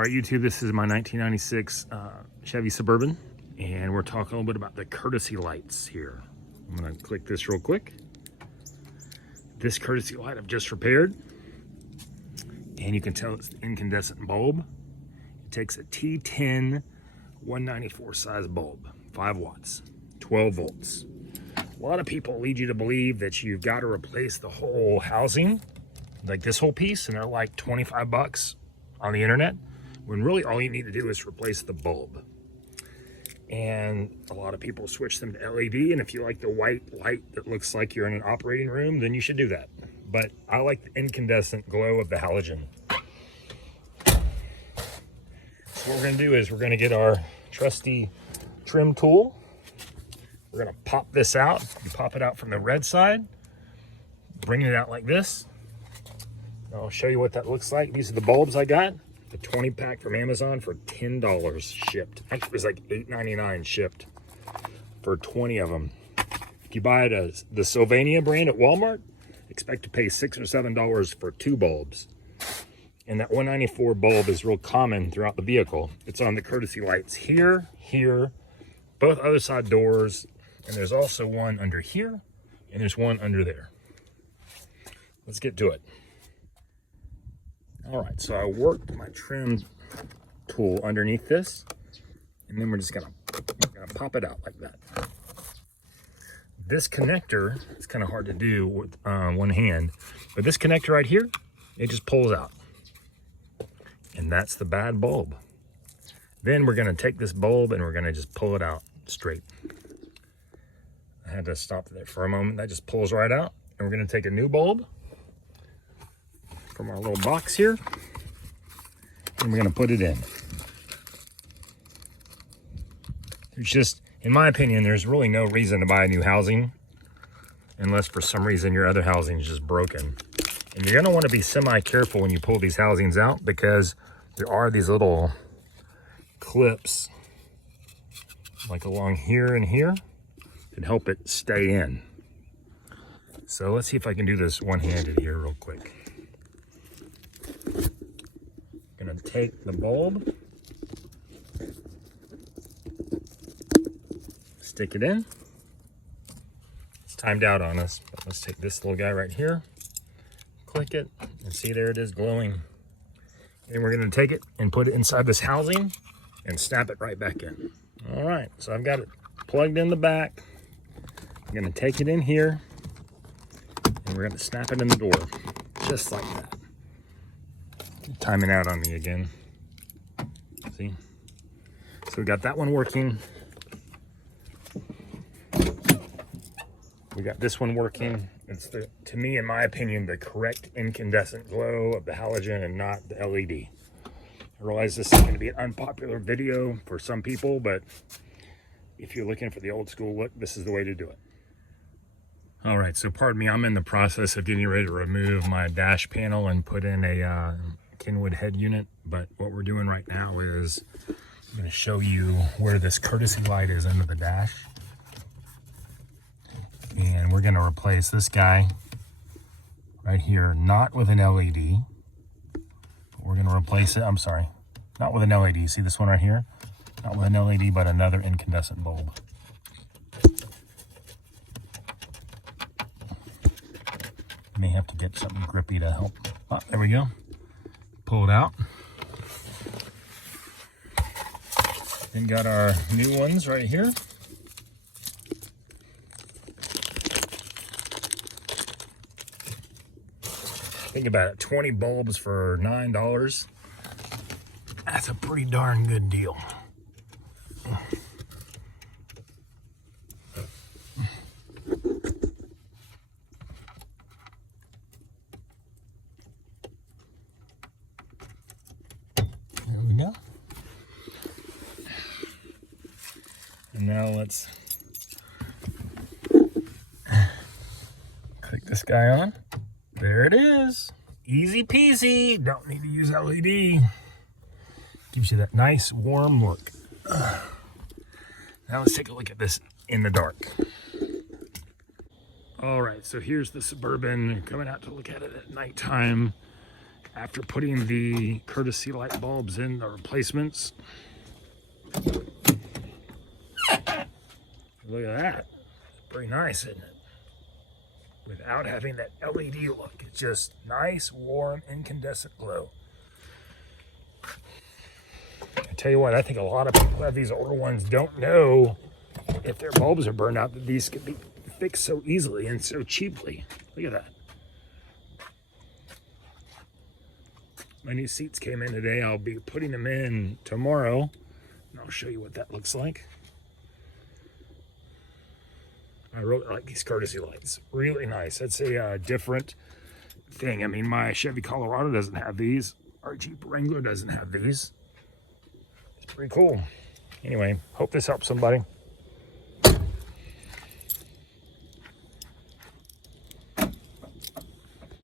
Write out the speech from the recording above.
All right, YouTube, this is my 1996 Chevy Suburban, and we're talking a little bit about the courtesy lights here. I'm gonna click this real quick. This courtesy light I've just repaired, and you can tell it's an incandescent bulb. It takes a T10 194 size bulb, 5 watts, 12 volts. A lot of people lead you to believe that you've got to replace the whole housing, like this whole piece, and they're like 25 bucks on the internet, when really all you need to do is replace the bulb. And a lot of people switch them to LED, and if you like the white light that looks like you're in an operating room, then you should do that. But I like the incandescent glow of the halogen. So what we're gonna do is we're gonna get our trusty trim tool. We're gonna pop this out. You pop it out from the red side, bring it out like this. I'll show you what that looks like. These are the bulbs I got. The 20 pack from Amazon for $10 shipped. Actually, it was like $8.99 shipped for 20 of them. If you buy it as the Sylvania brand at Walmart, expect to pay $6 or $7 for 2 bulbs. And that 194 bulb is real common throughout the vehicle. It's on the courtesy lights here, here, both other side doors, and there's also one under here, and there's one under there. Let's get to it. All right, so I worked my trim tool underneath this, and then we're gonna pop it out like that. This connector is kind of hard to do with one hand, but this connector right here, it just pulls out. And that's the bad bulb. Then we're gonna take this bulb and we're gonna just pull it out straight. I had to stop there for a moment. That just pulls right out. And we're gonna take a new bulb from our little box here, and we're gonna put it in. There's just, in my opinion, there's really no reason to buy a new housing unless for some reason your other housing is just broken. And you're gonna wanna be semi-careful when you pull these housings out, because there are these little clips like along here and here that help it stay in. So let's see if I can do this one-handed here real quick. Gonna take the bulb, stick it in. It's timed out on us, but let's take this little guy right here, click it, and see, there it is glowing. And we're gonna take it and put it inside this housing and snap it right back in. All right, so I've got it plugged in the back. I'm gonna take it in here, and we're gonna snap it in the door, just like that. Timing out on me again. See? So we got that one working. We got this one working. It's the, to me, in my opinion, the correct incandescent glow of the halogen and not the LED. I realize this is going to be an unpopular video for some people, but if you're looking for the old school look, this is the way to do it. All right, so pardon me, I'm in the process of getting ready to remove my dash panel and put in a Kenwood head unit, but what we're doing right now is I'm going to show you where this courtesy light is under the dash. And we're going to replace this guy right here, not with an LED. We're going to replace it, I'm sorry, not with an LED. See this one right here? Not with an LED, but another incandescent bulb. May have to get something grippy to help. Oh, there we go. Pull it out. Then got our new ones right here. Think about it, 20 bulbs for $9. That's a pretty darn good deal. There we go. And now let's click this guy on. There it is. Easy peasy. Don't need to use LED. Gives you that nice warm look. Now let's take a look at this in the dark. All right, so here's the Suburban. Coming out to look at it at nighttime. after putting the courtesy light bulbs in, the replacements. Look at that. Pretty nice, isn't it? Without having that LED look. It's just nice, warm, incandescent glow. I tell you what, I think a lot of people who have these older ones don't know if their bulbs are burned out that these can be fixed so easily and so cheaply. Look at that. My new seats came in today. I'll be putting them in tomorrow, and I'll show you what that looks like. I really like these courtesy lights. Really nice. That's a different thing. I mean, my Chevy Colorado doesn't have these. Our Jeep Wrangler doesn't have these. It's pretty cool. Anyway, hope this helps somebody.